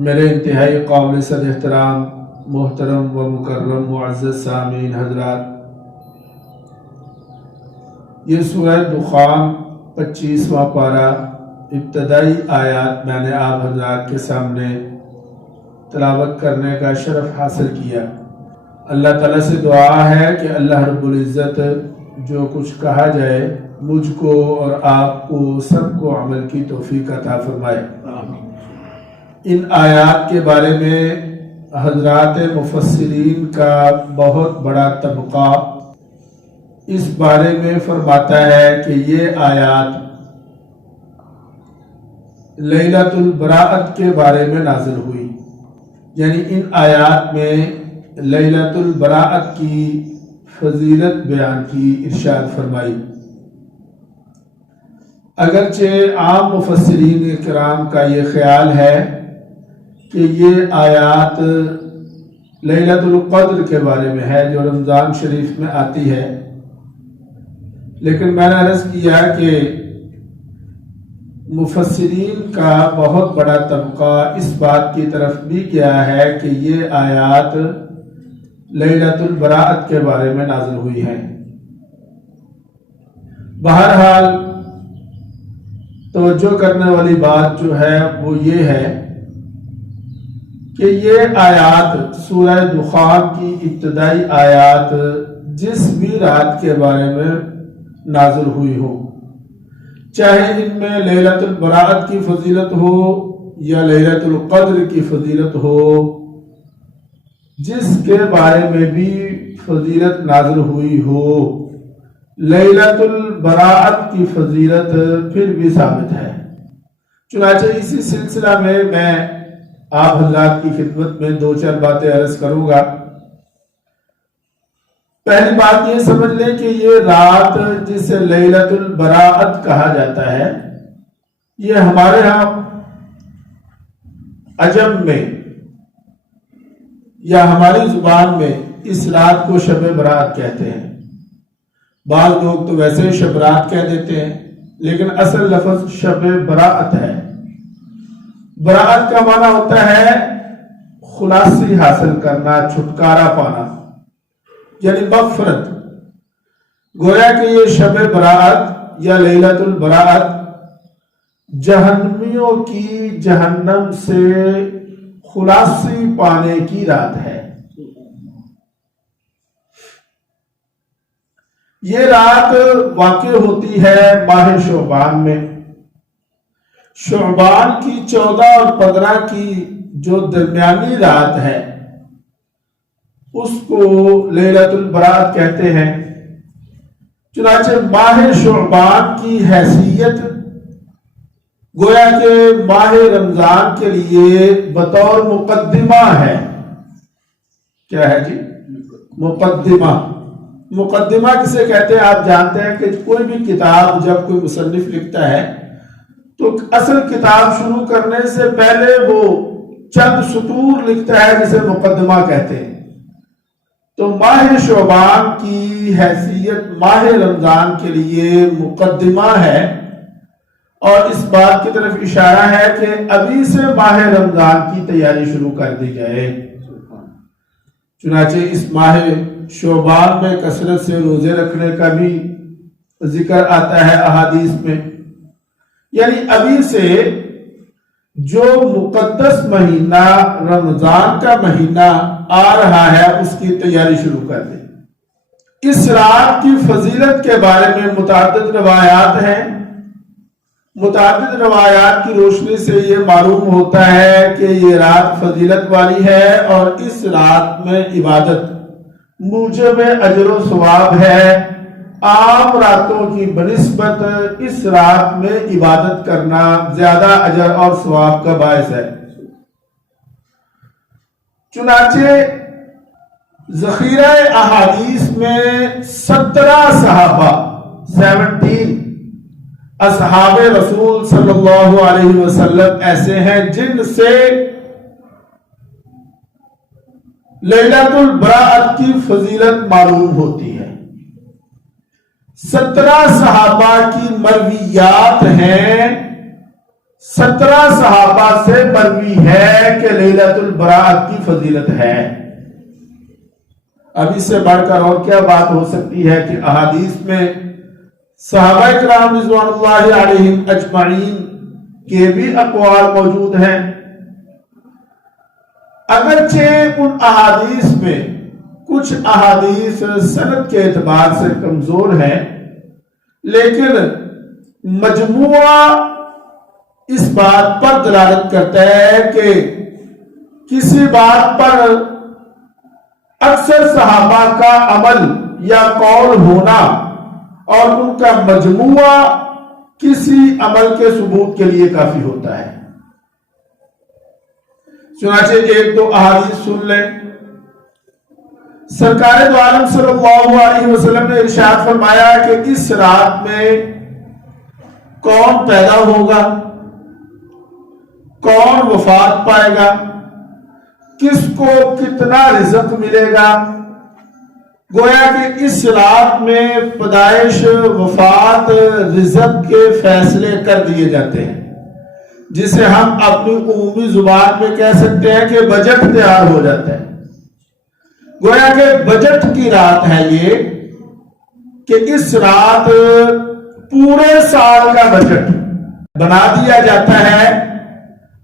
میرے انتہائی قابل صد احترام محترم و مکرم معزز سامعین حضرات، یہ سورہ دخان 25واں پارہ ابتدائی آیات میں نے آپ حضرات کے سامنے تلاوت کرنے کا شرف حاصل کیا۔ اللہ تعالیٰ سے دعا ہے کہ اللہ رب العزت جو کچھ کہا جائے مجھ کو اور آپ کو سب کو عمل کی توفیق عطا فرمائے۔ ان آیات کے بارے میں حضرات مفسرین کا بہت بڑا طبقہ اس بارے میں فرماتا ہے کہ یہ آیات لیلۃ البراءت کے بارے میں نازل ہوئی، یعنی ان آیات میں لیلۃ البراءت کی فضیلت بیان کی، ارشاد فرمائی۔ اگرچہ عام مفسرین کرام کا یہ خیال ہے کہ یہ آیات لیلۃ القدر کے بارے میں ہے جو رمضان شریف میں آتی ہے، لیکن میں نے عرض کیا کہ مفسرین کا بہت بڑا طبقہ اس بات کی طرف بھی گیا ہے کہ یہ آیات لیلۃ البراءت کے بارے میں نازل ہوئی ہیں۔ بہرحال توجہ کرنے والی بات جو ہے وہ یہ ہے کہ یہ آیات سورہ دخان کی ابتدائی آیات جس بھی رات کے بارے میں نازل ہوئی ہو، چاہے ان میں لیلۃ البراءت کی فضیلت ہو یا لیلۃ القدر کی فضیلت ہو، جس کے بارے میں بھی فضیلت نازل ہوئی ہو، لیلۃ البراءت کی فضیلت پھر بھی ثابت ہے۔ چنانچہ اسی سلسلہ میں آپ حضرات کی خدمت میں دو چار باتیں عرض کروں گا۔ پہلی بات یہ سمجھ لیں کہ یہ رات جسے لیلۃ البراءت کہا جاتا ہے، یہ ہمارے ہاں عجم میں یا ہماری زبان میں اس رات کو شب برات کہتے ہیں۔ بعض لوگ تو ویسے شب رات کہہ دیتے ہیں، لیکن اصل لفظ شب براءت ہے۔ براءت کا معنی ہوتا ہے خلاصی حاصل کرنا، چھٹکارا پانا، یعنی مغفرت۔ گویا کہ یہ شب براءت یا لیلۃ البراءت جہنمیوں کی جہنم سے خلاصی پانے کی رات ہے۔ یہ رات واقع ہوتی ہے ماہ شعبان میں۔ شعبان کی 14 اور 15 کی جو درمیانی رات ہے اس کو لیلۃ البراءت کہتے ہیں۔ چنانچہ ماہ شعبان کی حیثیت گویا کہ ماہ رمضان کے لیے بطور مقدمہ ہے۔ کیا ہے جی؟ مقدمہ۔ مقدمہ کسے کہتے ہیں آپ جانتے ہیں کہ کوئی بھی کتاب جب کوئی مصنف لکھتا ہے تو اصل کتاب شروع کرنے سے پہلے وہ چند سطور لکھتا ہے جسے مقدمہ کہتے ہیں۔ تو ماہ شعبان کی حیثیت ماہ رمضان کے لیے مقدمہ ہے، اور اس بات کی طرف اشارہ ہے کہ ابھی سے ماہ رمضان کی تیاری شروع کر دی جائے۔ چنانچہ اس ماہ شعبان میں کثرت سے روزے رکھنے کا بھی ذکر آتا ہے احادیث میں، یعنی ابھی سے جو مقدس مہینہ رمضان کا مہینہ آ رہا ہے اس کی تیاری شروع کر دیں۔ اس رات کی فضیلت کے بارے میں متعدد روایات ہیں۔ متعدد روایات کی روشنی سے یہ معلوم ہوتا ہے کہ یہ رات فضیلت والی ہے، اور اس رات میں عبادت موجب اجر و ثواب ہے۔ عام راتوں کی بنسبت اس رات میں عبادت کرنا زیادہ اجر اور ثواب کا باعث ہے۔ چنانچہ ذخیرہ احادیث میں 17 صحابہ 17 اصحاب رسول صلی اللہ علیہ وسلم ایسے ہیں جن سے لیلۃ البراءت کی فضیلت معلوم ہوتی ہے۔ 17 صحابہ کی مرویات ہیں 17 صحابہ سے مروی ہے کہ لیلۃ البراءت کی فضیلت ہے۔ اب اس سے بڑھ کر اور کیا بات ہو سکتی ہے کہ احادیث میں صحابہ کرام رضوان اللہ علیہم اجمعین کے بھی اقوال موجود ہیں۔ اگرچہ ان احادیث میں کچھ احادیث سند کے اعتبار سے کمزور ہیں، لیکن مجموعہ اس بات پر دلالت کرتا ہے کہ کسی بات پر اکثر صحابہ کا عمل یا قول ہونا اور ان کا مجموعہ کسی عمل کے ثبوت کے لیے کافی ہوتا ہے۔ چنانچہ ایک دو احادیث سن لیں۔ سرکار دو عالم صلی اللہ علیہ وسلم نے ارشاد فرمایا کہ اس رات میں کون پیدا ہوگا، کون وفات پائے گا، کس کو کتنا رزق ملے گا۔ گویا کہ اس رات میں پیدائش، وفات، رزق کے فیصلے کر دیے جاتے ہیں، جسے ہم اپنی عمومی زبان میں کہہ سکتے ہیں کہ بجٹ تیار ہو جاتا ہے۔ گویا کہ بجٹ کی رات ہے یہ، کہ اس رات پورے سال کا بجٹ بنا دیا جاتا ہے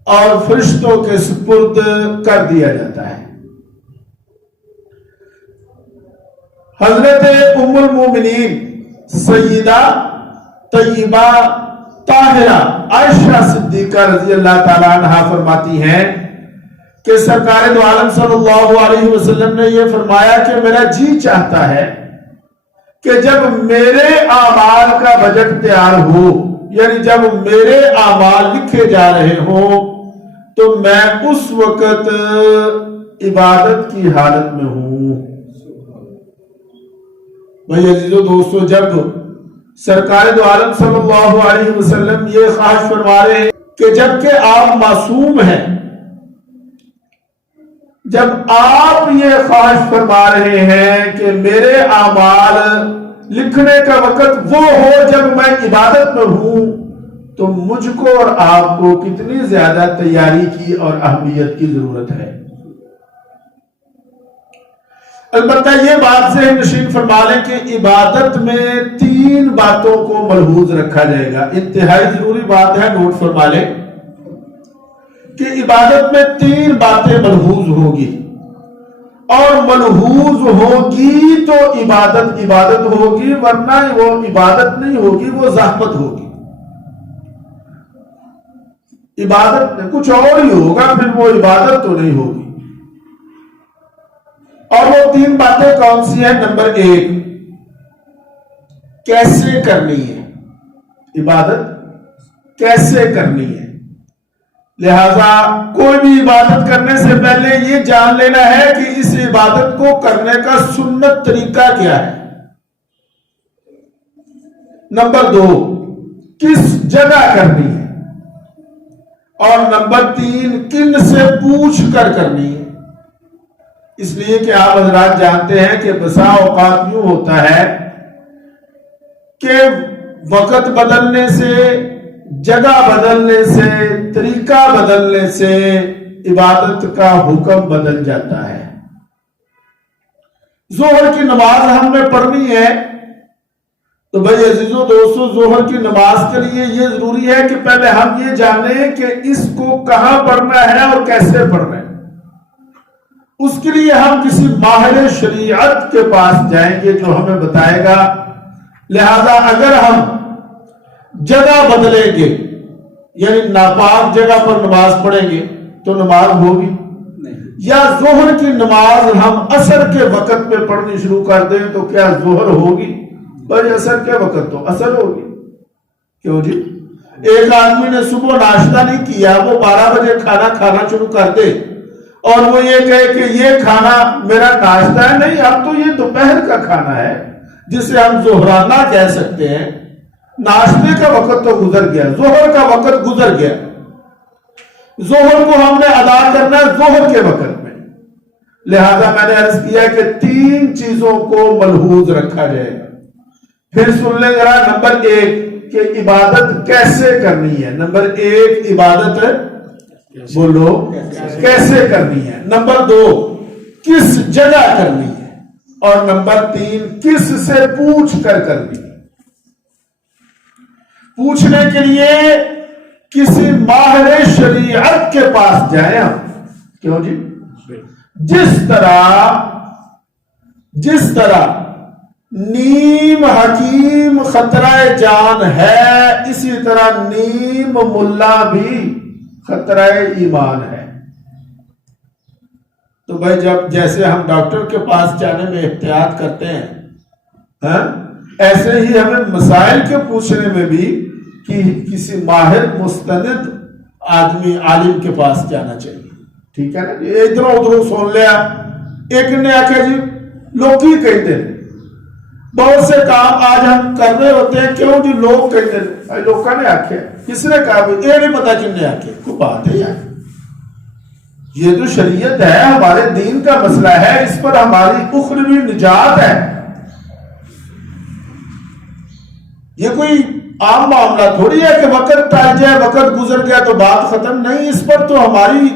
اور فرشتوں کے سپرد کر دیا جاتا ہے۔ حضرت ام المومنین سیدہ طیبہ طاہرہ عائشہ صدیقہ رضی اللہ تعالی عنہا فرماتی ہیں کہ سرکار دو عالم صلی اللہ علیہ وسلم نے یہ فرمایا کہ میرا جی چاہتا ہے کہ جب میرے اعمال کا بجٹ تیار ہو، یعنی جب میرے اعمال لکھے جا رہے ہوں، تو میں اس وقت عبادت کی حالت میں ہوں۔ بھائی عزیزو دوستو، جب سرکار دو عالم صلی اللہ علیہ وسلم یہ خواہش فرما رہے ہیں کہ جب کہ آپ معصوم ہیں، جب آپ یہ خواہش فرما رہے ہیں کہ میرے اعمال لکھنے کا وقت وہ ہو جب میں عبادت میں ہوں، تو مجھ کو اور آپ کو کتنی زیادہ تیاری کی اور اہمیت کی ضرورت ہے۔ البتہ یہ بات ذہن نشین فرما لیں کہ عبادت میں 3 باتوں کو ملحوظ رکھا جائے گا۔ انتہائی ضروری بات ہے، نوٹ فرما لیں کہ عبادت میں 3 باتیں ملحوظ ہوگی، اور ملحوظ ہوگی تو عبادت ہوگی، ورنہ وہ عبادت نہیں ہوگی، وہ زحمت ہوگی۔ عبادت کچھ اور ہی ہوگا، پھر وہ عبادت تو نہیں ہوگی۔ اور وہ 3 باتیں کون سی ہیں؟ نمبر 1، کیسے کرنی ہے عبادت، کیسے کرنی ہے۔ لہذا کوئی بھی عبادت کرنے سے پہلے یہ جان لینا ہے کہ اس عبادت کو کرنے کا سنت طریقہ کیا ہے۔ نمبر 2، کس جگہ کرنی ہے، اور نمبر 3، کن سے پوچھ کر کرنی ہے۔ اس لیے کہ آپ حضرات جانتے ہیں کہ بسا اوقات یوں ہوتا ہے کہ وقت بدلنے سے، جگہ بدلنے سے، طریقہ بدلنے سے عبادت کا حکم بدل جاتا ہے۔ ظہر کی نماز ہم نے پڑھنی ہے، تو بھائی عزیزو دوستو، ظہر کی نماز کے لیے یہ ضروری ہے کہ پہلے ہم یہ جانیں کہ اس کو کہاں پڑھنا ہے اور کیسے پڑھنا ہے۔ اس کے لیے ہم کسی ماہر شریعت کے پاس جائیں گے جو ہمیں بتائے گا۔ لہذا اگر ہم جگہ بدلیں گے، یعنی ناپاک جگہ پر نماز پڑھیں گے، تو نماز ہوگی نہیں۔ یا ظہر کی نماز ہم عصر کے وقت میں پڑھنی شروع کر دیں تو کیا ظہر ہوگی؟ بھائی عصر کے وقت تو عصر ہوگی۔ کیوں جی؟ ایک آدمی نے صبح ناشتہ نہیں کیا، وہ 12 بجے کھانا شروع کر دے اور وہ یہ کہے کہ یہ کھانا میرا ناشتہ ہے، نہیں، اب تو یہ دوپہر کا کھانا ہے، جسے ہم ظہرانہ کہہ سکتے ہیں۔ ناشتے کا وقت تو گزر گیا، ظہر کا وقت گزر گیا۔ ظہر کو ہم نے ادا کرنا ہے ظہر کے وقت میں۔ لہذا میں نے عرض کیا کہ 3 چیزوں کو ملحوظ رکھا جائے گا۔ پھر سن لیں ذرا۔ نمبر 1، کہ عبادت کیسے کرنی ہے. نمبر 1 عبادت بولو کیسے کرنی ہے. نمبر 2 کس جگہ کرنی ہے. اور نمبر 3 کس سے پوچھ کر کرنی ہے. پوچھنے کے لیے کسی ماہر شریعت کے پاس جائیں ہم. کیوں جی؟ جس طرح نیم حکیم خطرہ جان ہے، اسی طرح نیم ملا بھی خطرہ ایمان ہے. تو بھائی جب جیسے ہم ڈاکٹر کے پاس جانے میں احتیاط کرتے ہیں، ایسے ہی ہمیں مسائل کے پوچھنے میں بھی کہ کسی ماہر مستند آدمی عالم کے پاس جانا چاہیے. ٹھیک ہے نا. ادھر ادھر سن لیا، ایک نے آخیا جی لوگ ہی کہتے ہیں. بہت سے کام آج ہم کر رہے ہوتے ہیں، کیوں جی لوگ کہتے ہیں. لوگوں نے آخیا، کس نے کہا؟ یہ نہیں پتا کن نے آخیا. کوئی بات ہے یار، یہ تو شریعت ہے، ہمارے دین کا مسئلہ ہے، اس پر ہماری اخروی نجات ہے. یہ کوئی عام معاملہ تھوڑی ہے کہ وقت ٹل جائے، وقت گزر گیا تو بات ختم. نہیں، اس پر تو ہماری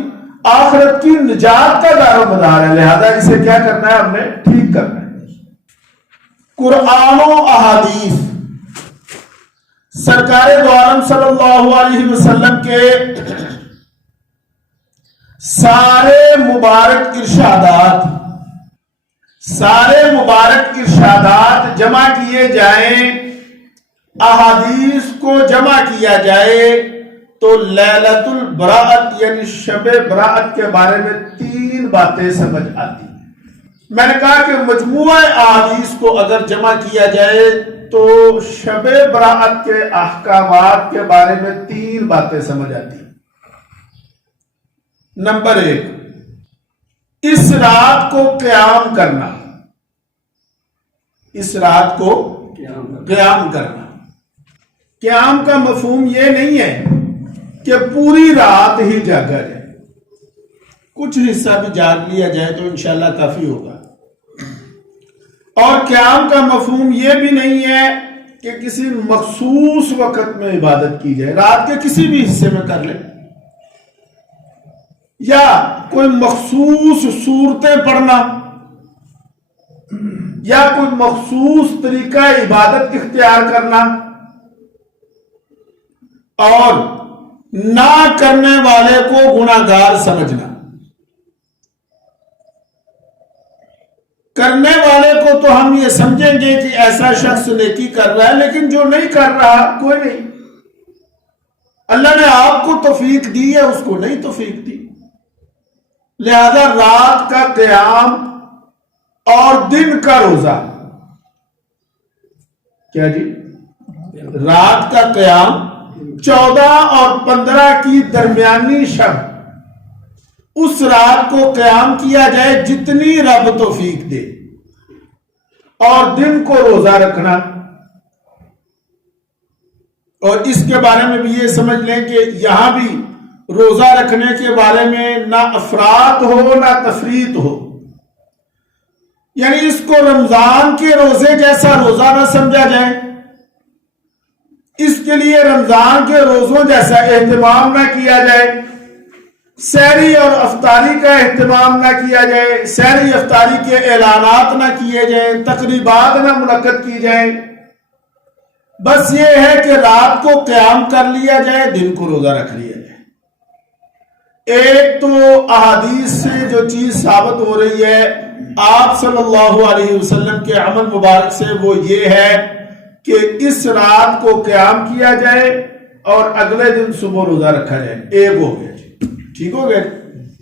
آخرت کی نجات کا دار و مدار ہے. لہذا اسے کیا کرنا ہے؟ ہم نے ٹھیک کرنا ہے. قرآن و احادیث سرکار دو عالم صلی اللہ علیہ وسلم کے سارے مبارک ارشادات جمع کیے جائیں، احادیث کو جمع کیا جائے تو لیلۃ البراءت یعنی شب براءت کے بارے میں 3 باتیں سمجھ آتی ہیں. میں نے کہا کہ مجموعہ احادیث کو اگر جمع کیا جائے تو شب براءت کے احکامات کے بارے میں 3 باتیں سمجھ آتی ہیں. نمبر 1 اس رات کو قیام کرنا. اس رات کو قیام کرنا. قیام کا مفہوم یہ نہیں ہے کہ پوری رات ہی جاگا جائے، کچھ حصہ بھی جاگ لیا جائے تو انشاءاللہ کافی ہوگا. اور قیام کا مفہوم یہ بھی نہیں ہے کہ کسی مخصوص وقت میں عبادت کی جائے، رات کے کسی بھی حصے میں کر لے، یا کوئی مخصوص صورتیں پڑھنا، یا کوئی مخصوص طریقہ عبادت اختیار کرنا، اور نہ کرنے والے کو گناہگار سمجھنا. کرنے والے کو تو ہم یہ سمجھیں گے کہ ایسا شخص نیکی کر رہا ہے، لیکن جو نہیں کر رہا کوئی نہیں. اللہ نے آپ کو توفیق دی ہے، اس کو نہیں توفیق دی. لہذا رات کا قیام اور دن کا روزہ، کیا جی؟ رات کا قیام 14 اور 15 کی درمیانی شب، اس رات کو قیام کیا جائے جتنی رب توفیق دے، اور دن کو روزہ رکھنا. اور اس کے بارے میں بھی یہ سمجھ لیں کہ یہاں بھی روزہ رکھنے کے بارے میں نہ افراط ہو نہ تفریط ہو. یعنی اس کو رمضان کے روزے جیسا روزہ نہ سمجھا جائے، اس کے لیے رمضان کے روزوں جیسا اہتمام نہ کیا جائے، سحری اور افطاری کا اہتمام نہ کیا جائے، سحری افطاری کے اعلانات نہ کیے جائیں، تقریبات نہ منعقد کی جائیں. بس یہ ہے کہ رات کو قیام کر لیا جائے، دن کو روزہ رکھ لیا جائے. ایک تو احادیث سے جو چیز ثابت ہو رہی ہے آپ صلی اللہ علیہ وسلم کے عمل مبارک سے، وہ یہ ہے کہ اس رات کو قیام کیا جائے اور اگلے دن صبح روزہ رکھا جائے. ایک ہو گیا جی، ٹھیک ہو گیا.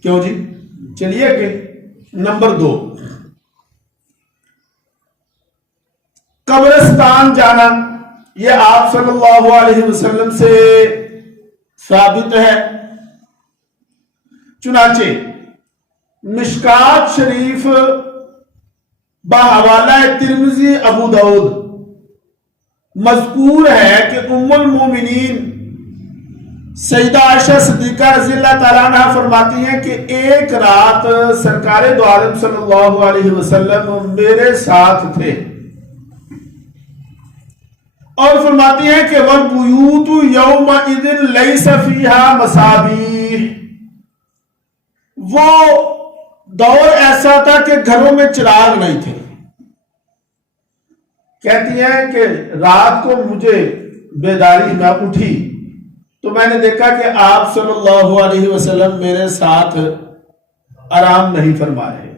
کیوں جی؟ چلیے کہ نمبر 2 قبرستان جانا، یہ آپ صلی اللہ علیہ وسلم سے ثابت ہے. چنانچہ مشکات شریف بحوالہ ترمذی ابو داؤد مذکور ہے کہ ام المومنین سیدہ عائشہ صدیقہ رضی اللہ تعالیٰ عنہ فرماتی ہیں کہ ایک رات سرکار دو عالم صلی اللہ علیہ وسلم میرے ساتھ تھے اور فرماتی ہیں کہ وَالْبُيُوتُ يَوْمَئِذٍ لَيْسَ فِيهَا مَصَابِيحُ، وہ دور ایسا تھا کہ گھروں میں چراغ نہیں تھے۔ کہتی ہیں کہ رات کو مجھے بیداری میں اٹھی تو میں نے دیکھا کہ آپ صلی اللہ علیہ وسلم میرے ساتھ آرام نہیں فرما رہے۔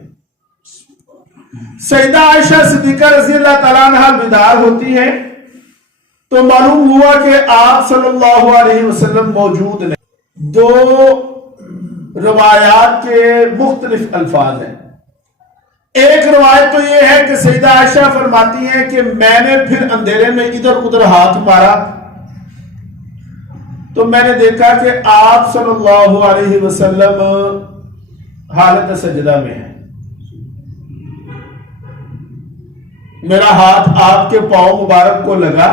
سیدہ عائشہ صدیقہ رضی اللہ تعالیٰ عنہ بیدار ہوتی ہیں تو معلوم ہوا کہ آپ صلی اللہ علیہ وسلم موجود نہیں۔ دو روایات کے مختلف الفاظ ہیں۔ ایک روایت تو یہ ہے کہ سیدہ عائشہ فرماتی ہیں کہ میں نے پھر اندھیرے میں ادھر ادھر ہاتھ مارا تو میں نے دیکھا کہ آپ صلی اللہ علیہ وسلم حالت سجدہ میں ہیں۔ میرا ہاتھ آپ کے پاؤں مبارک کو لگا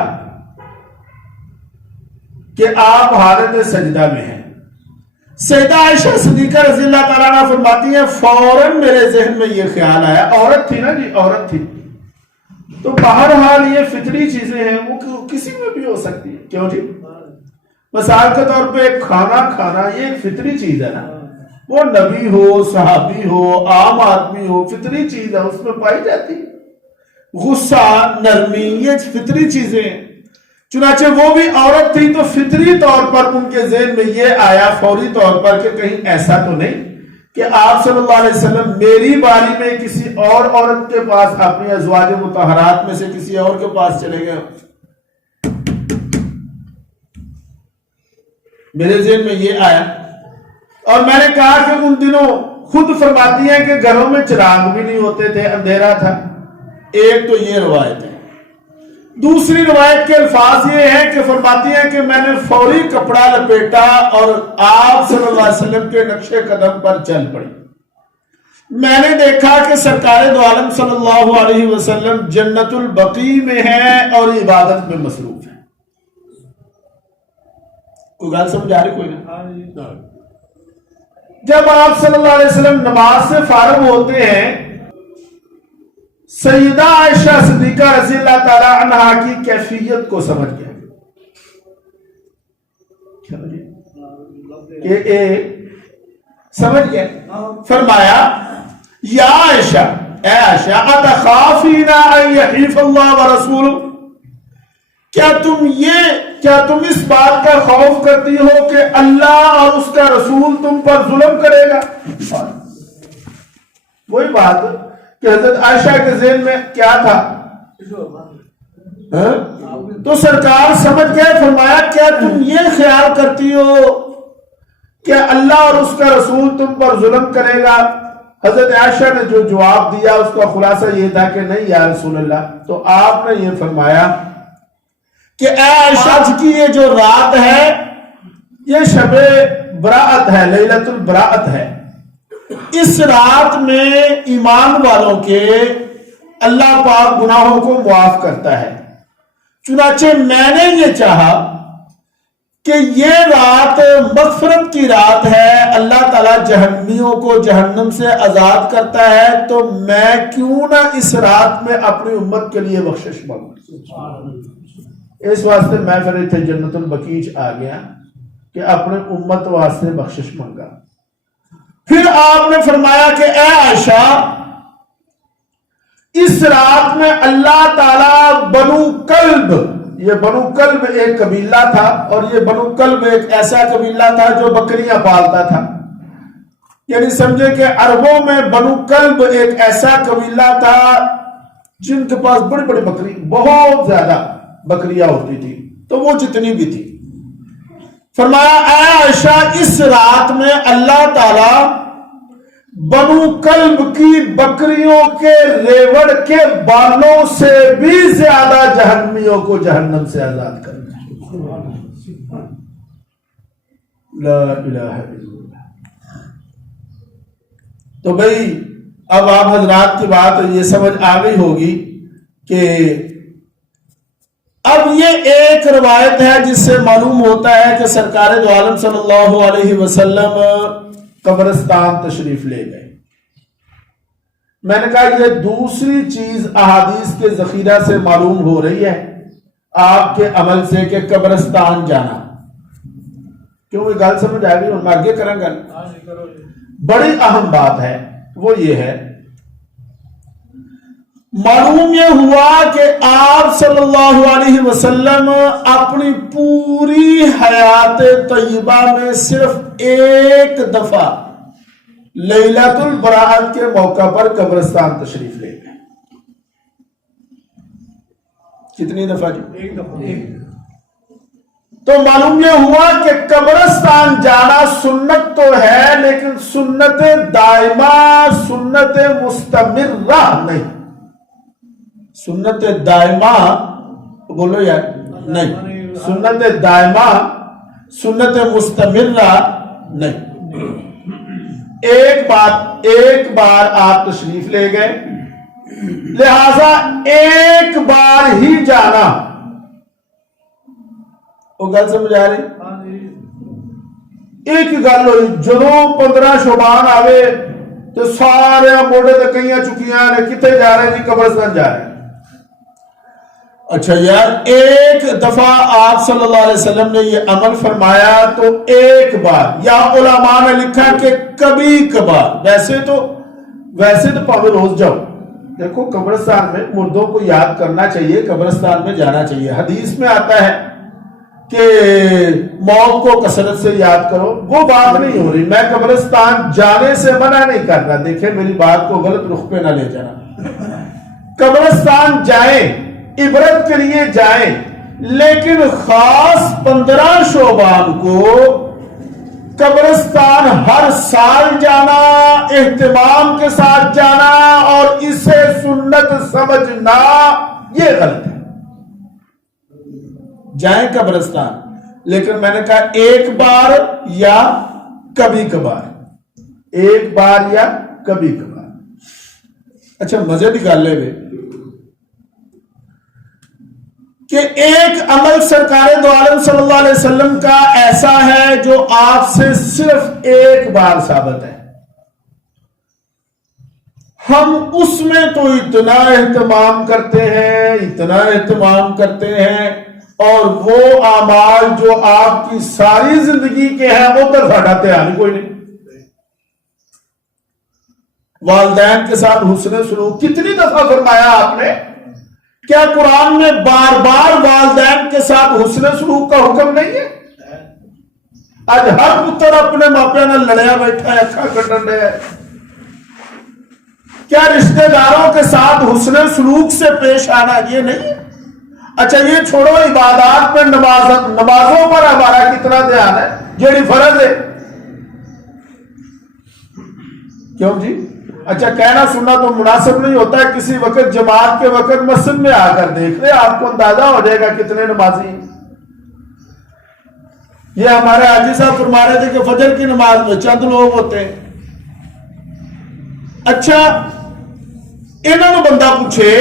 کہ آپ حالت سجدہ میں ہیں۔ سیدہ عائشہ صدیقہ رضی اللہ تعالیٰ عنہ فرماتی ہیں فوراً میرے ذہن میں یہ خیال آیا، عورت تھی نا جی، عورت تھی تو بہرحال یہ فطری چیزیں ہیں، وہ کسی میں بھی ہو سکتی ہے، کیوں جی؟ مثال کے طور پہ کھانا یہ ایک فطری چیز ہے نا، وہ نبی ہو، صحابی ہو، عام آدمی ہو، فطری چیز ہے، اس میں پائی جاتی ہے۔ غصہ، نرمی، یہ فطری چیزیں ہیں۔ چنانچہ وہ بھی عورت تھی تو فطری طور پر ان کے ذہن میں یہ آیا فوری طور پر کہ کہیں ایسا تو نہیں کہ آپ صلی اللہ علیہ وسلم میری باری میں کسی اور عورت کے پاس، اپنی ازواج مطہرات میں سے کسی اور کے پاس چلے گئے۔ میرے ذہن میں یہ آیا اور میں نے کہا کہ ان دنوں خود فرماتی ہیں کہ گھروں میں چراغ بھی نہیں ہوتے تھے، اندھیرا تھا۔ ایک تو یہ روایت ہے۔ دوسری روایت کے الفاظ یہ ہیں کہ فرماتی ہیں کہ میں نے فوری کپڑا لپیٹا اور آپ صلی اللہ علیہ وسلم کے نقش قدم پر چل پڑی۔ میں نے دیکھا کہ سرکار دو عالم صلی اللہ علیہ وسلم جنت البقیع میں ہیں اور عبادت میں مصروف ہیں۔ کوئی گل سمجھ آ رہی؟ کوئی نہیں؟ جب آپ صلی اللہ علیہ وسلم نماز سے فارغ ہوتے ہیں، سیدہ عائشہ صدیقہ رضی اللہ تعالی عنہا کی کیفیت کو سمجھ گیا کہ سمجھ گیا، فرمایا یا عائشہ، اے عائشہ اتخافین ان یحیف اللہ ورسولہ، کیا تم اس بات کا خوف کرتی ہو کہ اللہ اور اس کا رسول تم پر ظلم کرے گا؟ وہی بات کہ حضرت عائشہ کے ذہن میں کیا تھا، تو سرکار سمجھ گئے، فرمایا کیا تم یہ خیال کرتی ہو کہ اللہ اور اس کا رسول تم پر ظلم کرے گا؟ حضرت عائشہ نے جو جواب دیا اس کا خلاصہ یہ تھا کہ نہیں یا رسول اللہ۔ تو آپ نے یہ فرمایا کہ اے عائشہ کی یہ جو رات ہے یہ شب براءت ہے، لیلۃ البراءت ہے۔ اس رات میں ایمان والوں کے اللہ پاک گناہوں کو معاف کرتا ہے۔ چنانچہ میں نے یہ چاہا کہ یہ رات مغفرت کی رات ہے، اللہ تعالیٰ جہنمیوں کو جہنم سے آزاد کرتا ہے، تو میں کیوں نہ اس رات میں اپنی امت کے لیے بخشش مانگوں۔ اس واسطے میں پھر اتنے جنت البقیع آ گیا کہ اپنے امت واسطے بخشش مانگا۔ پھر آپ نے فرمایا کہ اے عائشہ اس رات میں اللہ تعالیٰ بنو کلب، یہ بنو کلب ایک قبیلہ تھا اور یہ بنو کلب ایک ایسا قبیلہ تھا جو بکریاں پالتا تھا، یعنی سمجھے کہ عربوں میں بنو کلب ایک ایسا قبیلہ تھا جن کے پاس بڑی بڑی بکری، بہت زیادہ بکریاں ہوتی تھی، تو وہ جتنی بھی تھی۔ فرمایا اے عائشہ اس رات میں اللہ تعالی بنو کلب کی بکریوں کے ریوڑ کے بالوں سے بھی زیادہ جہنمیوں کو جہنم سے آزاد کرنا۔ لا الہ الا اللہ۔ تو بھئی اب آپ حضرات کی بات یہ سمجھ آ گئی ہوگی کہ اب یہ ایک روایت ہے جس سے معلوم ہوتا ہے کہ سرکار دو عالم صلی اللہ علیہ وسلم قبرستان تشریف لے گئے۔ میں نے کہا یہ دوسری چیز احادیث کے ذخیرہ سے معلوم ہو رہی ہے۔ آپ کے عمل سے کہ قبرستان جانا. کیوں یہ گل سمجھ آ گئی؟ ہم آگے کریں گل. بڑی اہم بات ہے، وہ یہ ہے، معلوم یہ ہوا کہ آپ صلی اللہ علیہ وسلم اپنی پوری حیات طیبہ میں صرف ایک دفعہ لیلۃ البراءت کے موقع پر قبرستان تشریف لے گئے. کتنی دفعہ جی؟ ایک دفعہ. تو معلوم یہ ہوا کہ قبرستان جانا سنت تو ہے، لیکن سنت دائمہ، سنت مستمرہ نہیں. سنت دائمہ بولو یار، نہیں. سنت دائمہ، سنت مستمرہ نہیں. ایک بار آپ تشریف لے گئے، لہذا ایک بار ہی جانا. وہ گل سمجھ آ رہی؟ ایک گل ہوئی، جدوں 15 شعبان آوے تو سارے موڑے تے کئیاں چکیاں نے، کتے جا رہے جی؟ قبرستان جا رہے ہیں. اچھا یار، ایک دفعہ آپ صلی اللہ علیہ وسلم نے یہ عمل فرمایا تو ایک بار، یا علماء نے لکھا کہ کبھی کبھار. ویسے تو پاوے روز جاؤ. دیکھو قبرستان میں مردوں کو یاد کرنا چاہیے، قبرستان میں جانا چاہیے. حدیث میں آتا ہے کہ موت کو کثرت سے یاد کرو. وہ بات نہیں ہو رہی. میں قبرستان جانے سے منع نہیں کر رہا، دیکھیں میری بات کو غلط رخ پہ نہ لے جانا. قبرستان جائیں، عبرت کے لیے جائیں، لیکن خاص 15 شعبان کو قبرستان ہر سال جانا، اہتمام کے ساتھ جانا اور اسے سنت سمجھنا، یہ غلط ہے. جائیں قبرستان، لیکن میں نے کہا ایک بار یا کبھی کبھار. ایک بار یا کبھی کبھار. اچھا مزے نکال لے گئے کہ ایک عمل سرکار دو عالم صلی اللہ علیہ وسلم کا ایسا ہے جو آپ سے صرف ایک بار ثابت ہے. ہم اس میں تو اتنا اہتمام کرتے ہیں اور وہ اعمال جو آپ کی ساری زندگی کے ہیں وہ تو ساڈا دھیان کوئی نہیں. والدین کے ساتھ حسن سلوک کتنی دفعہ فرمایا آپ نے؟ کیا قرآن میں بار بار والدین کے ساتھ حسن سلوک کا حکم نہیں ہے؟ آج ہر پتر اپنے ماپے نال لڑیا بیٹھا ہے، اکھا کٹن رہا ہے. کیا رشتہ داروں کے ساتھ حسن سلوک سے پیش آنا یہ نہیں ہے؟ اچھا یہ چھوڑو، عبادات پر نمازوں پر ہمارا کتنا دھیان ہے جیڑی فرض ہے؟ کیوں جی؟ اچھا کہنا سننا تو مناسب نہیں ہوتا ہے. کسی وقت جماعت کے وقت مسجد میں آ کر دیکھ لے، آپ کو اندازہ ہو جائے گا کتنے نمازی ہیں. یہ ہمارے حاجی صاحب فرما رہے تھے کہ فجر کی نماز میں چند لوگ ہوتے ہیں. اچھا انہوں نے بندہ پوچھے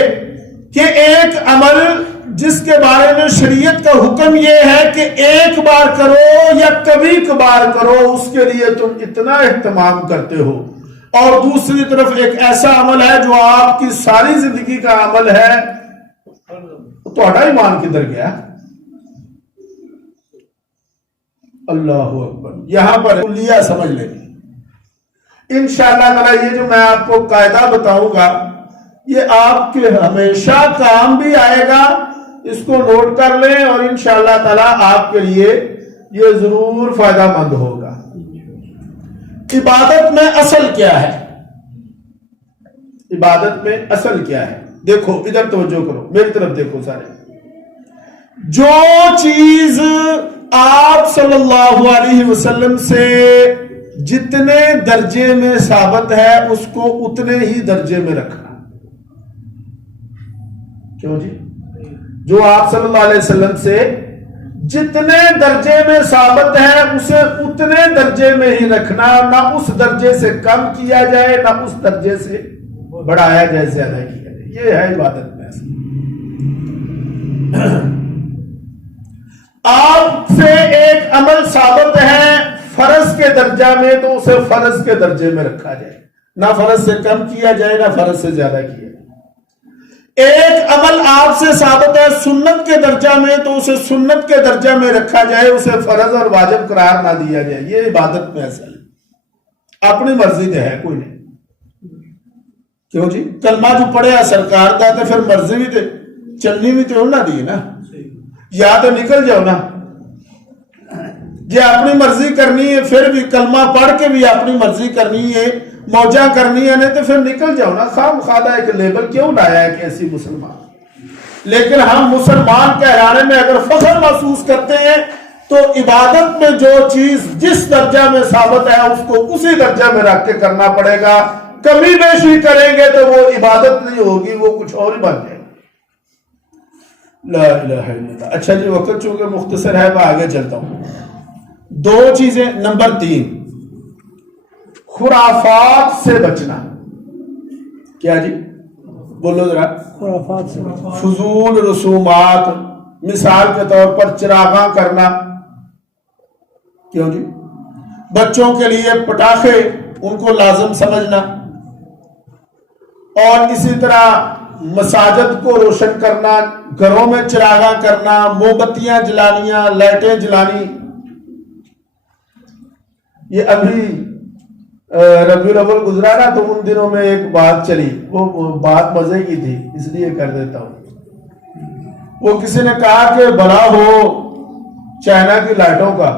کہ ایک عمل جس کے بارے میں شریعت کا حکم یہ ہے کہ ایک بار کرو یا کبھی کبھار کرو، اس کے لیے تم اتنا اہتمام کرتے ہو، اور دوسری طرف ایک ایسا عمل ہے جو آپ کی ساری زندگی کا عمل ہے، تو ایمان کدھر گیا؟ اللہ اکبر. یہاں پر کلیہ سمجھ لیں گے انشاءاللہ تعالی. یہ جو میں آپ کو قاعدہ بتاؤں گا یہ آپ کے ہمیشہ کام بھی آئے گا، اس کو نوٹ کر لیں اور انشاءاللہ تعالی آپ کے لیے یہ ضرور فائدہ مند ہوگا. عبادت میں اصل کیا ہے؟ عبادت میں اصل کیا ہے؟ دیکھو ادھر توجہ کرو، میری طرف دیکھو سارے. جو چیز آپ صلی اللہ علیہ وسلم سے جتنے درجے میں ثابت ہے اس کو اتنے ہی درجے میں رکھنا. کیوں جی؟ جو آپ صلی اللہ علیہ وسلم سے جتنے درجے میں ثابت ہے اسے اتنے درجے میں ہی رکھنا، نہ اس درجے سے کم کیا جائے نہ اس درجے سے بڑھایا جائے، زیادہ کیا جائے. یہ ہے عبادت میں اصل. آپ سے ایک عمل ثابت ہے فرض کے درجہ میں تو اسے فرض کے درجے میں رکھا جائے، نہ فرض سے کم کیا جائے نہ فرض سے زیادہ کیا جائے. ایک عمل آپ سے ثابت ہے سنت کے درجہ میں تو اسے سنت کے درجہ میں رکھا جائے، اسے فرض اور واجب قرار نہ دیا جائے، یہ عبادت میں اصل ہے، اپنی مرضی دے ہے کوئی نہیں۔ کیوں جی کلمہ جو پڑھیا سرکار دا تے پھر مرضی بھی تے چلنی بھی تے ہونا دی نا، یا تو نکل جاؤ نا، جی اپنی مرضی کرنی ہے پھر بھی کلمہ پڑھ کے بھی اپنی مرضی کرنی ہے، موجہ کرنی ہے نہیں تو پھر نکل جاؤ نا، خام خادہ ایک لیبل کیوں لایا ہے کہ ایسی مسلمان۔ لیکن ہم مسلمان کہلانے میں اگر فخر محسوس کرتے ہیں تو عبادت میں جو چیز جس درجہ میں ثابت ہے اس کو اسی درجہ میں رکھ کے کرنا پڑے گا، کمی بیشی کریں گے تو وہ عبادت نہیں ہوگی، وہ کچھ اور ہی بن جائے گا۔ لا الہ الا اللہ۔ اچھا جی وقت چونکہ مختصر ہے میں آگے چلتا ہوں۔ دو چیزیں، نمبر 3 خرافات سے بچنا۔ کیا جی بولو ذرا، خرافات سے بچنا، فضول رسومات، مثال کے طور پر چراغاں کرنا، کیوں جی بچوں کے لیے پٹاخے ان کو لازم سمجھنا، اور اسی طرح مساجد کو روشن کرنا، گھروں میں چراغاں کرنا، موم بتیاں جلانیاں، لائٹیں جلانی۔ یہ ابھی ربیع الاول گزرا نا تو ان دنوں میں ایک بات چلی، وہ بات مزے کی تھی اس لیے کر دیتا ہوں۔ وہ کسی نے کہا کہ بھلا ہو چائنا کی لائٹوں کا،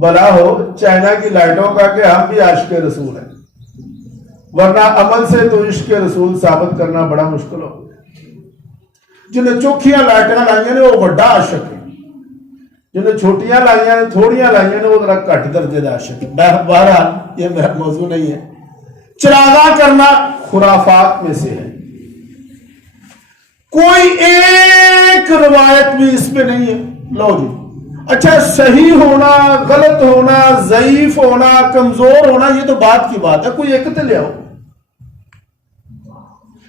بھلا ہو چائنا کی لائٹوں کا کہ ہم بھی عاشق رسول ہیں، ورنہ عمل سے تو عشق رسول ثابت کرنا بڑا مشکل ہو۔ جنہیں چوکھیاں لائٹیں لائیاں نے وہ بڑا عاشق ہے، جنہیں چھوٹیاں لائیاں نے تھوڑیاں لائیاں نے وہ ذرا گھٹ درجے دا عاشق ہے۔ بہرحال یہ میرا موضوع نہیں ہے۔ چراغاں کرنا خرافات میں سے ہے، کوئی ایک روایت بھی اس میں نہیں ہے۔ لو جی اچھا صحیح ہونا، غلط ہونا، ضعیف ہونا، کمزور ہونا یہ تو بات کی بات ہے، کوئی ایک تے لے آؤ۔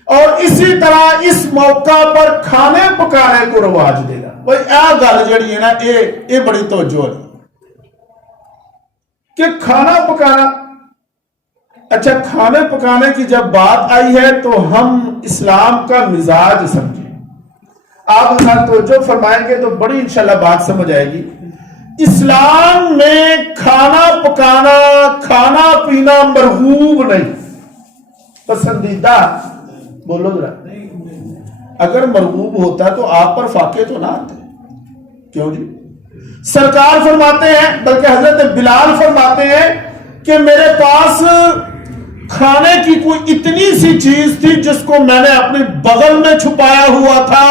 اور اسی طرح اس موقع پر کھانے پکانے کو رواج دے گا۔ بھائی گل جڑی ہے نا یہ بڑی توجہ ہے کہ کھانا پکانا، اچھا کھانے پکانے کی جب بات آئی ہے تو ہم اسلام کا مزاج سمجھیں۔ آپ ساتھ توجہ فرمائیں گے تو بڑی انشاءاللہ بات سمجھ آئے گی۔ اسلام میں کھانا پکانا، کھانا پینا مرغوب نہیں، پسندیدہ، بولو ذرا، اگر مرغوب ہوتا تو آپ پر فاقے تو نہ آتے۔ کیوں جی سرکار فرماتے ہیں، بلکہ حضرت بلال فرماتے ہیں کہ میرے پاس کھانے کی کوئی اتنی سی چیز تھی جس کو میں نے اپنے بغل میں چھپایا ہوا تھا،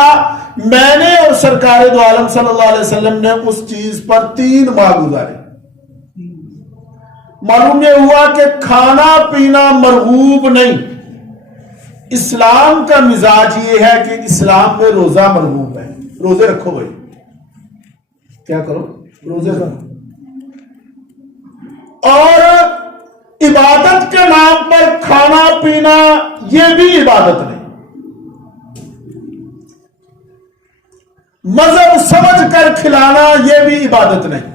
میں نے اور سرکار دو عالم صلی اللہ علیہ وسلم نے اس چیز پر 3 ماہ گزارے۔ معلوم یہ ہوا کہ کھانا پینا مرغوب نہیں۔ اسلام کا مزاج یہ ہے کہ اسلام میں روزہ مرغوب ہے، روزے رکھو بھائی، کیا کرو روزے رکھو۔ اور عبادت کے نام پر کھانا پینا یہ بھی عبادت نہیں، مذہب سمجھ کر کھلانا یہ بھی عبادت نہیں،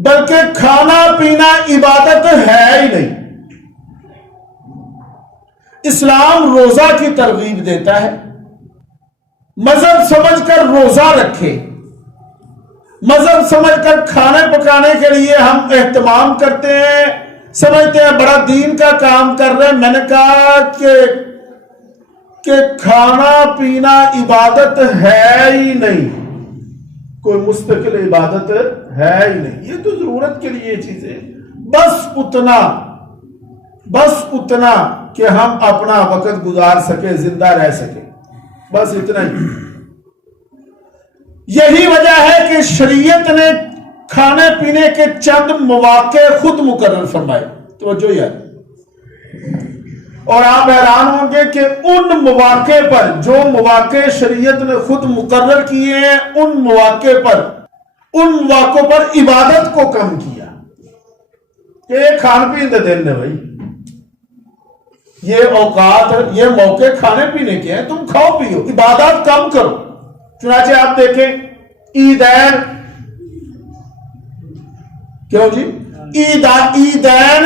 بلکہ کھانا پینا عبادت ہے ہی نہیں۔ اسلام روزہ کی ترغیب دیتا ہے، مذہب سمجھ کر روزہ رکھے، مذہب سمجھ کر کھانے پکانے کے لیے ہم اہتمام کرتے ہیں، سمجھتے ہیں بڑا دین کا کام کر رہے ہیں۔ میں نے کہا کہ کھانا پینا عبادت ہے ہی نہیں، کوئی مستقل عبادت ہے ہی نہیں، یہ تو ضرورت کے لیے چیزیں، بس اتنا کہ ہم اپنا وقت گزار سکے، زندہ رہ سکے، بس اتنا ہی۔ یہی وجہ ہے کہ شریعت نے کھانے پینے کے چند مواقع خود مقرر فرمائے، توجہ یاد۔ اور آپ حیران ہوں گے کہ ان مواقع پر، جو مواقع شریعت نے خود مقرر کیے ہیں، ان مواقع پر عبادت کو کم کیا کہ یہ کھان پین دے دن نے بھائی، یہ اوقات، یہ موقع کھانے پینے کے ہیں، تم کھاؤ پیو، عبادات کم کرو۔ چنانچہ آپ دیکھیں عیدین، کیوں جی عیدین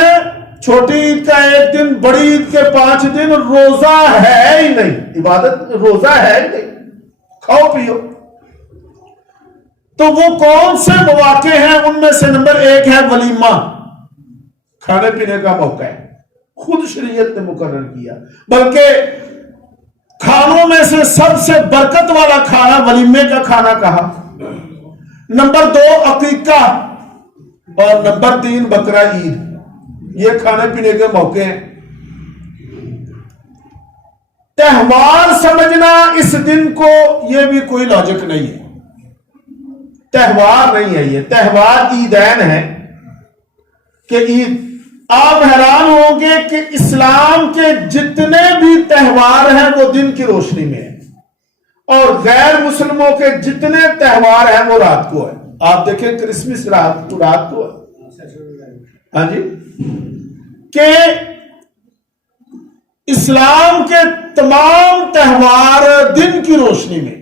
چھوٹی عید کا ایک دن، بڑی عید کے 5 دن روزہ ہے ہی نہیں، عبادت روزہ ہے ہی نہیں، کھاؤ پیو۔ تو وہ کون سے مواقع ہیں؟ ان میں سے نمبر 1 ہے ولیمہ، کھانے پینے کا موقع ہے، خود شریعت نے مقرر کیا، بلکہ کھانوں میں سے سب سے برکت والا کھانا ولیمے کا کھانا کہا۔ نمبر 2 عقیقہ، اور نمبر 3 بقرہ عید۔ یہ کھانے پینے کے موقع ہیں۔ تہوار سمجھنا اس دن کو، یہ بھی کوئی لاجک نہیں ہے، تہوار نہیں ہے، یہ تہوار عیدین ہے کہ عید۔ آپ حیران ہوں گے کہ اسلام کے جتنے بھی تہوار ہیں وہ دن کی روشنی میں ہیں، اور غیر مسلموں کے جتنے تہوار ہیں وہ رات کو ہے۔ آپ دیکھیں کرسمس رات کو ہے، ہاں جی، کہ اسلام کے تمام تہوار دن کی روشنی میں،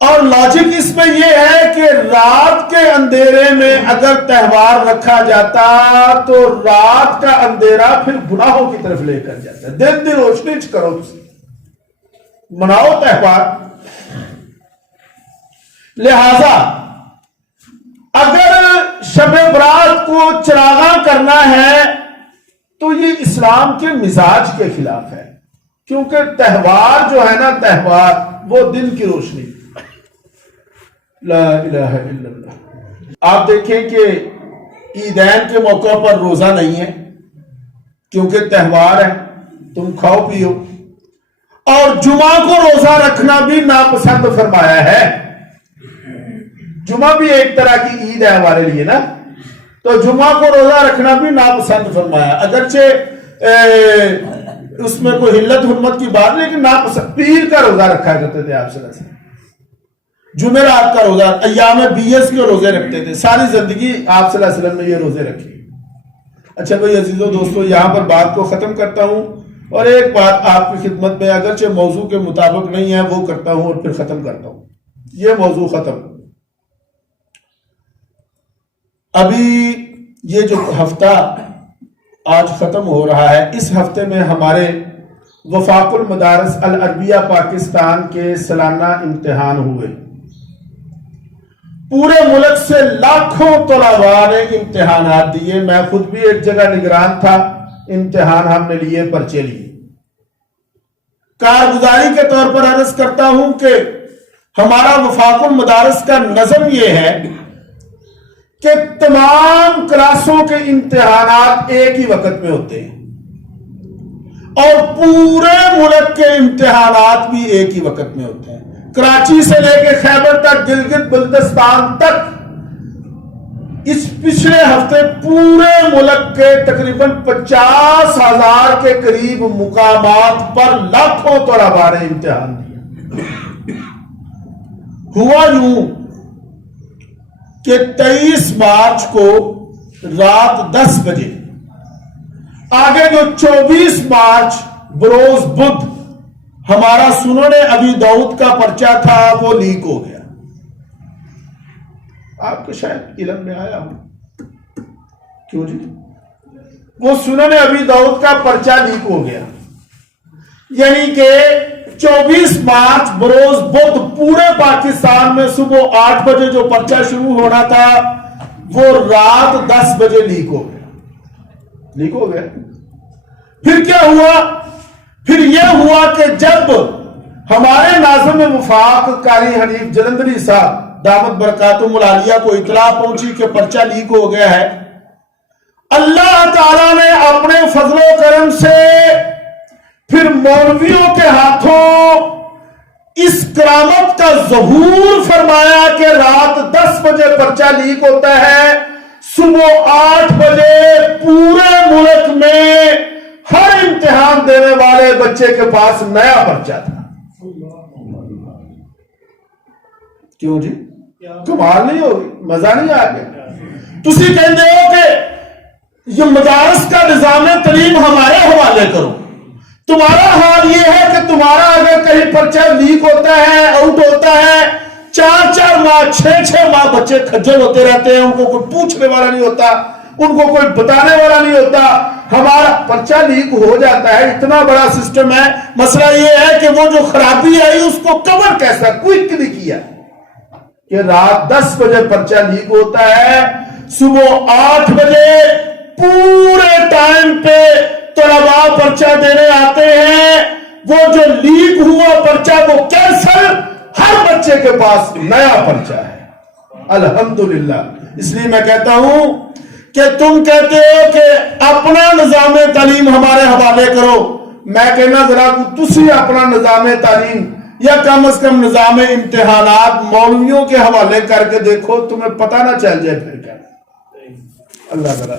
اور لاجک اس میں یہ ہے کہ رات کے اندھیرے میں اگر تہوار رکھا جاتا تو رات کا اندھیرا پھر گناہوں کی طرف لے کر جاتا ہے۔ دن دی روشنی کرو، مناؤ تہوار۔ لہذا اگر شب برات کو چراغاں کرنا ہے تو یہ اسلام کے مزاج کے خلاف ہے، کیونکہ تہوار جو ہے نا، تہوار وہ دن کی روشنی۔ لا الہ الا اللہ۔ آپ دیکھیں کہ عیدین کے موقع پر روزہ نہیں ہے، کیونکہ تہوار ہے، تم کھاؤ پیو، اور جمعہ کو روزہ رکھنا بھی ناپسند فرمایا ہے۔ جمعہ بھی ایک طرح کی عید ہے ہمارے لیے نا، تو جمعہ کو روزہ رکھنا بھی ناپسند فرمایا، اگرچہ اس میں کوئی حلت حرمت کی بات، لیکن ناپسند۔ پیر کا روزہ رکھا کرتے تھے آپ صلی اللہ علیہ وسلم، جمعرات کا روزہ، ایام بیس کے روزے رکھتے تھے، ساری زندگی آپ صلی اللہ علیہ وسلم نے یہ روزے رکھے۔ اچھا بھائی عزیزو دوستو، یہاں پر بات کو ختم کرتا ہوں، اور ایک بات آپ کی خدمت میں اگرچہ موضوع کے مطابق نہیں ہے وہ کرتا ہوں اور پھر ختم کرتا ہوں۔ یہ موضوع ختم، ابھی یہ جو ہفتہ آج ختم ہو رہا ہے، اس ہفتے میں ہمارے وفاق المدارس العربیہ پاکستان کے سالانہ امتحان ہوئے۔ پورے ملک سے لاکھوں طلباء نے امتحانات دیے، میں خود بھی ایک جگہ نگران تھا، امتحان ہم نے لیے، پرچے لیے۔ کارگزاری کے طور پر عرض کرتا ہوں کہ ہمارا وفاق المدارس کا نظم یہ ہے کہ تمام کلاسوں کے امتحانات ایک ہی وقت میں ہوتے ہیں، اور پورے ملک کے امتحانات بھی ایک ہی وقت میں ہوتے ہیں۔ کراچی سے لے کے خیبر تک، گلگت بلتستان تک، اس پچھلے ہفتے پورے ملک کے تقریباً 50,000 کے قریب مقامات پر لاکھوں طلباء نے امتحان دیا۔ ہوا یوں کہ 23 مارچ کو رات 10 بجے، آگے جو 24 مارچ بروز بدھ ہمارا سنن ابی داؤد کا پرچہ تھا وہ لیک ہو گیا۔ آپ کے شاید علم میں آیا ہوں، کیوں جی؟ وہ سنن ابی داؤد کا پرچہ لیک ہو گیا، یعنی کہ 24 مارچ بروز بدھ پورے پاکستان میں صبح 8 بجے جو پرچہ شروع ہونا تھا وہ رات 10 بجے لیک ہو گیا۔ پھر کیا ہوا؟ پھر یہ ہوا کہ جب ہمارے ناظم وفاق قاری حنیف جلندری صاحب دامت برکاتہم العالیہ کو اطلاع پہنچی کہ پرچہ لیک ہو گیا ہے، اللہ تعالیٰ نے اپنے فضل و کرم سے پھر مولویوں کے ہاتھوں اس کرامت کا ظہور فرمایا کہ رات 10 بجے پرچہ لیک ہوتا ہے، صبح 8 بجے پورے ملک میں ہر امتحان دینے والے بچے کے پاس نیا پرچہ تھا۔ کیوں جی؟ کمال نہیں ہوگی؟ مزہ نہیں آ گیا؟ تسی کہتے ہو کہ یہ مدارس کا نظام تعلیم ہمارے حوالے کرو، تمہارا حال یہ ہے کہ تمہارا اگر کہیں پرچہ لیک ہوتا ہے، آؤٹ ہوتا ہے، 4 ماہ 6 ماہ بچے کھجل ہوتے رہتے ہیں، ان کو کوئی پوچھنے والا نہیں ہوتا، ان کو کوئی بتانے والا نہیں ہوتا، ہمارا پرچہ لیک ہو جاتا ہے، اتنا بڑا سسٹم ہے، مسئلہ یہ ہے کہ وہ جو خرابی آئی اس کو کور کیسا کوئک نہیں کیا کہ رات 10 بجے پرچہ لیک ہوتا ہے، صبح 8 بجے پورے ٹائم پہ طلباء پرچہ دینے آتے ہیں، وہ جو لیک ہوا پرچہ وہ کینسل، ہر بچے کے پاس نیا پرچہ ہے الحمدللہ۔ اس لیے میں کہتا ہوں کہ تم کہتے ہو کہ اپنا نظام تعلیم ہمارے حوالے کرو، میں کہنا ذرا تسی اپنا نظام تعلیم یا کم از کم نظام امتحانات مولویوں کے حوالے کر کے دیکھو، تمہیں پتہ نہ چل جائے پھر کیا۔ اللہ تعالیٰ